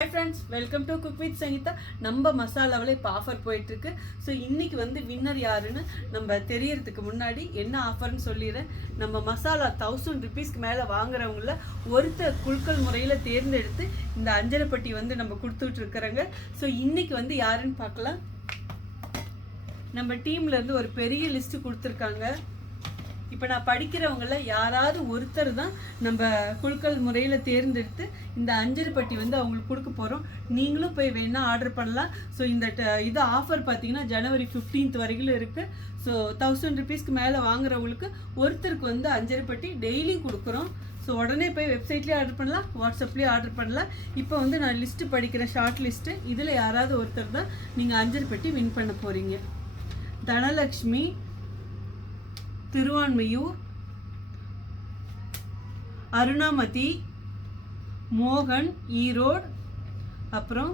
Hi friends welcome to cook with Sangeetha நம்ம மசாலாவில் இப்போ ஆஃபர் போயிட்டுருக்கு. ஸோ இன்றைக்கி வந்து வின்னர் யாருன்னு நம்ம தெரியறதுக்கு முன்னாடி என்ன ஆஃபர்னு சொல்லிடுறேன் நம்ம மசாலா தௌசண்ட் ருபீஸ்க்கு மேலே வாங்குறவங்கள ஒருத்தர் குழுக்கள் முறையில் தேர்ந்தெடுத்து இந்த அஞ்சரைப்பட்டி வந்து நம்ம கொடுத்துட்ருக்குறோங்க ஸோ இன்றைக்கி வந்து யாருன்னு பார்க்கலாம். நம்ம டீம்லேருந்து ஒரு பெரிய லிஸ்ட்டு கொடுத்துருக்காங்க. இப்போ நான் படிக்கிறவங்கள யாராவது ஒருத்தர் தான் நம்ம குழுக்கள் முறையில் தேர்ந்தெடுத்து இந்த அஞ்சல் பட்டி வந்து அவங்களுக்கு கொடுக்க போகிறோம் நீங்களும் போய் வேணால் ஆர்டர் பண்ணலாம். ஸோ இந்த ட- இது ஆஃபர் பார்த்தீங்கன்னா ஜனவரி 15th வரைக்கும் இருக்குது ஸோ தௌசண்ட் ருபீஸ்க்கு மேலே வாங்குறவங்களுக்கு ஒருத்தருக்கு வந்து அஞ்சரை பட்டி டெய்லியும் கொடுக்குறோம். ஸோ உடனே போய் வெப்சைட்லேயே ஆர்டர் பண்ணலாம். வாட்ஸ்அப்லேயே ஆர்டர் பண்ணலாம். இப்போ வந்து நான் லிஸ்ட்டு படிக்கிறேன் ஷார்ட் லிஸ்ட்டு இதில் யாராவது ஒருத்தர் தான் நீங்கள் அஞ்சல் பெட்டி வின் பண்ண போகிறீங்க தனலக்ஷ்மி திருவான்மையூர் அருணாமதி மோகன் ஈரோடு அப்புறம்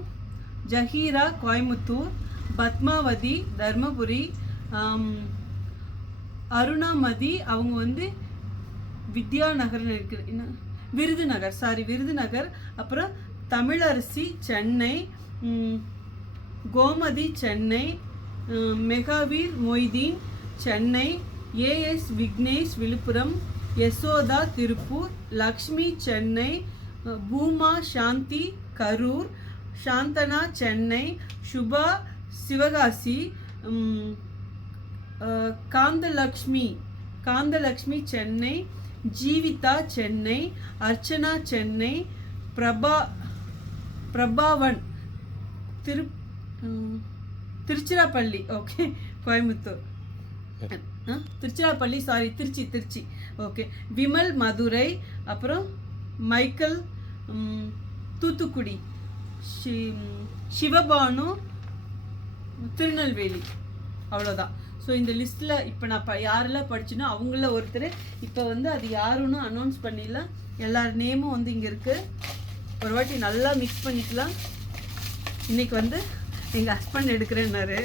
ஜஹீரா கோயமுத்தூர் பத்மாவதி தர்மபுரி அருணாமதி அவங்க வந்து வித்யாநகர் இருக்கு. என்ன? விருதுநகர் சாரி விருதுநகர் அப்புறம் Tamilarasi Chennai Gomathi Chennai Mahaveer Moideen Chennai AS Vignesh Villupuram Yashoda Tiruppur Lakshmi Chennai Booma Shanthi Karur Santhana Chennai Subha Sivakasi Kanthalakshmi Kanthalakshmi Chennai Jeevitha Chennai Archana Chennai Prabha Prabhavan Thiru Tiruchirappalli okay Coimbatore. Tiruchirappalli sorry Trichy Trichy. Okay Vimal Madurai. அப்புறம் Michael Thoothukudi. ஷி- சிவபானு திருநெல்வேலி. அவ்வளோதான் so இந்த லிஸ்ட்டில் இப்போ நான் ப யாரெல்லாம் படிச்சுனோ அவங்கள ஒருத்தர். இப்போ வந்து அது யாருன்னு அனௌன்ஸ் பண்ணிடலாம் எல்லார் நேமும் வந்து இங்கே இருக்குது ஒரு வாட்டி நல்லா மிக்ஸ் பண்ணிக்கலாம். இன்றைக்கி வந்து எங்கள் ஹஸ்பண்ட் எடுக்கிறேன்னாரு.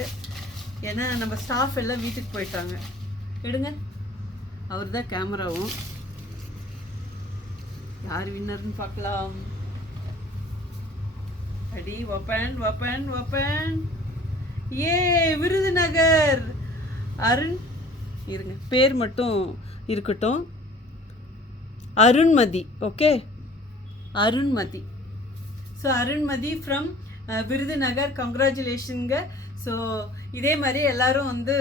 ஏன்னா நம்ம ஸ்டாஃப் எல்லாம் வீட்டுக்கு போயிட்டாங்க. எடுங்க. அவர் தான் கேமராவும். யார் வின்னர்னு பார்க்கலாம். அடி ஓப்பன் ஓப்பன் ஓப்பன். ஏ விருதுநகர். அருண் இருங்க. பேர் மட்டும் இருக்கட்டும். Arunmathi okay? Arunmathi. So Arunmathi from Virudhunagar. கங்க்ராச்சுலேஷனுங்க so இதே மாதிரி எல்லாரும் வந்து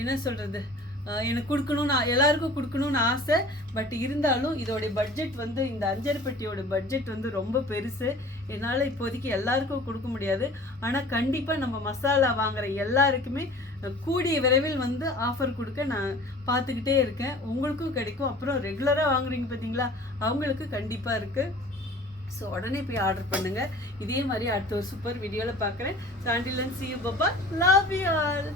என்ன சொல்கிறது எனக்கு கொடுக்கணும்னு எல்லாருக்கும் கொடுக்கணும்னு ஆசை. பட் இருந்தாலும் இதோடைய பட்ஜெட் வந்து இந்த அஞ்சரை பெட்டியோட பட்ஜெட் வந்து ரொம்ப பெருசு. என்னால் இப்போதைக்கு எல்லாருக்கும் கொடுக்க முடியாது. ஆனால் கண்டிப்பாக நம்ம மசாலா வாங்குற எல்லாருக்குமே கூடிய விரைவில் வந்து ஆஃபர் கொடுக்க நான் பார்த்துக்கிட்டே இருக்கேன். உங்களுக்கும் கிடைக்கும். அப்புறம் ரெகுலராக வாங்குறீங்க பார்த்தீங்களா அவங்களுக்கு கண்டிப்பாக இருக்குது ஸோ உடனே போய் ஆர்டர் பண்ணுங்கள் இதே மாதிரி அடுத்த ஒரு சூப்பர் வீடியோவில் பார்க்குறேன் சாண்டிலன் சி யூ பப்பா லவ் யூ ஆல்